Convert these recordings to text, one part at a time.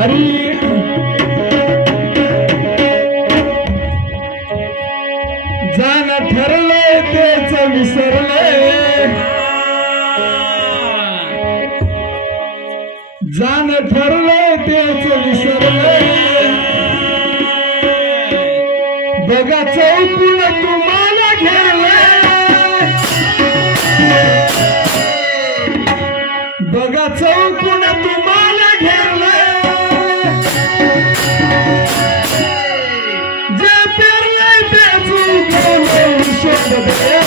हरी जाण ठरलंय तेच विसरलंय जाण ठरलंय तेच विसरलंय बघा चौकून तुम्हाला घेरलंय बघा चौकून तुम्हाला घेरलंय जे पेरलंय ते चुकवलंय शोधलंय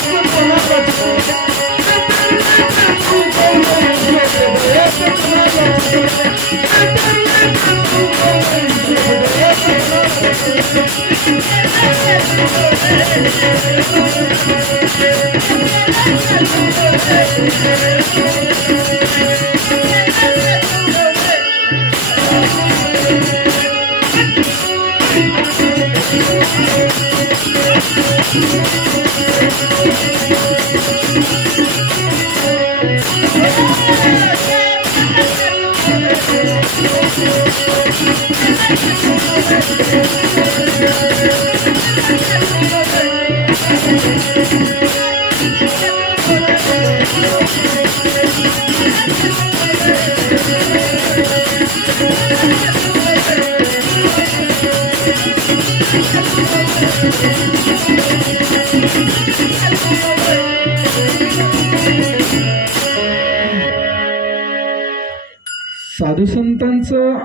साधू संतांचं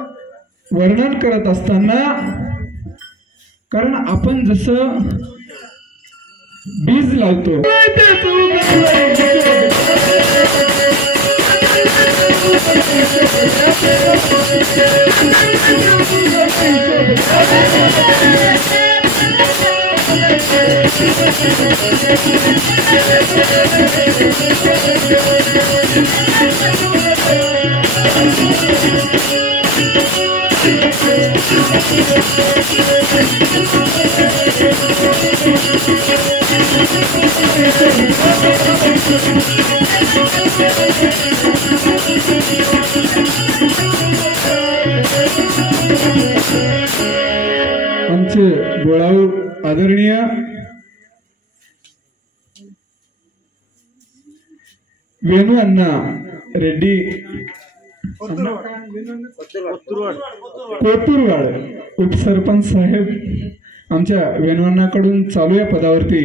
वर्णन करत असताना कारण आपण जसं बीज लावतो आमचे बोळाऊ आदरणीय वेणू अण्णा रेड्डी कोतुरवाड उपसरपंच साहेब आमच्या वेणूअण्णाकडून चालू या पदावरती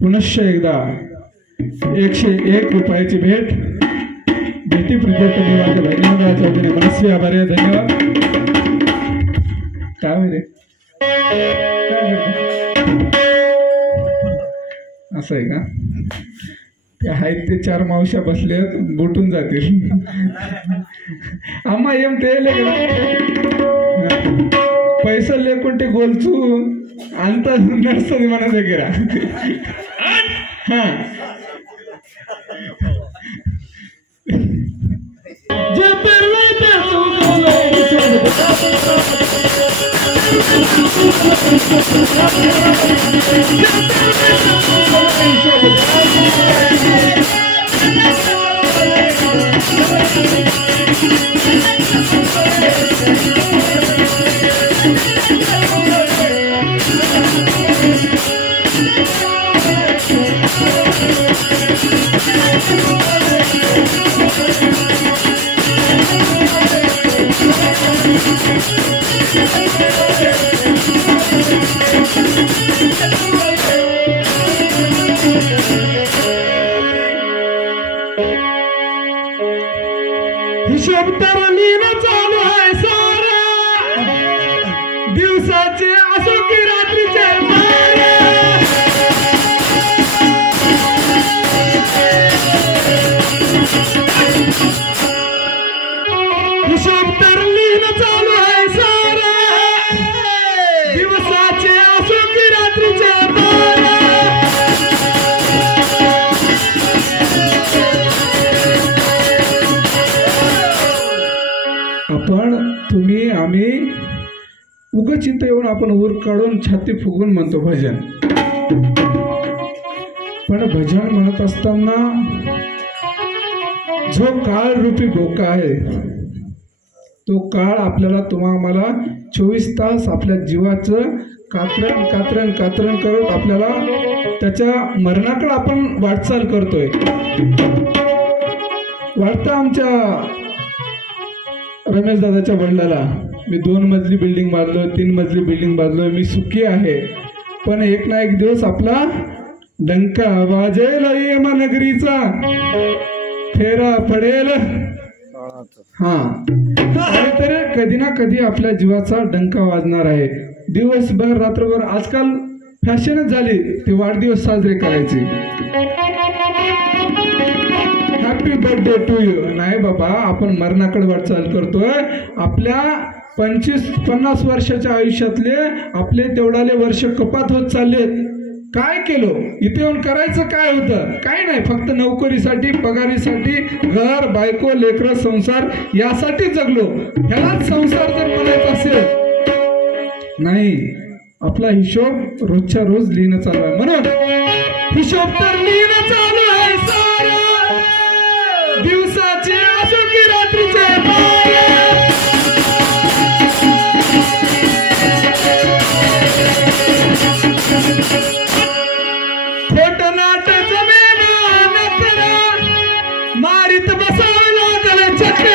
पुनश्च एकदा 101 रुपयाची भेट भेटी प्रित्यर्थ धन्यवादाच्या वतीने मनस्वी आभारी आहे. धन्यवाद. काय रे असं आहे का आहेत ते 4 मावश्या बसल्यात बुटून जातील आम्हा येम ते पैसा लेకుంటే गोलचू अंत नडसदी మన దగ్గర जे पेरलंय ते हिशोब तर लिहिणं चालू आहे सारा दिवसाचे असो की रात्रीचे हिशोब तर लिहिणं चालू आहे सारा दिवसाचे असो की रात्रीचे आपण तुम्ही आम्ही उगाच चिंता येऊन आपण ऊर काढून छाती फुगून म्हणतो भजन. पण भजन म्हणत असताना जो काळ रूपी बोका आहे तो काळ आपल्याला मला 24 तास आपल्या जीवाचं कात्रण करत आपल्याला त्याच्या मरणाकडे आपण वाटचाल करतोय. वाटतं आमच्या रमेश दादाच्या वडिलाला, मी 2 मजली बिल्डिंग बांधलोय, 3 मजली बिल्डिंग बांधलोय, मी सुखी आहे, पण एक ना एक दिवस आपला डंका वाजेल यमनगरीचा, फेरा पडेल. हा, तरी कधी ना कधी आपल्या जीवाचा डंका वाजणार आहे. दिवसभर रात्रभर आजकाल फॅशनच झाली ते वाढदिवस साजरे करायचे. Happy birthday to you. नाही बाबा, आपण मरणाकडे वाटचाल करतोय. आपल्या 25-50 वर्षाच्या आयुष्यातले आपले तेवढाले वर्ष कपात होत चालले. काय केलं इथे येऊन, करायचं काय होतं? काय नाही, फक्त नोकरीसाठी, पगारीसाठी, घर, बायको, लेकरं, संसार यासाठी जगलो. ह्यालाच संसार जर म्हणायचं असेल, नाही, आपला हिशोब रोजच्या रोज लिहिणं चालू आहे. म्हणून हिशोब तर लिहिणं चालू आहे सारा, दिवसाचे असो की रात्रीचे. खोट नाट मारित बसावं लागलं चक्र.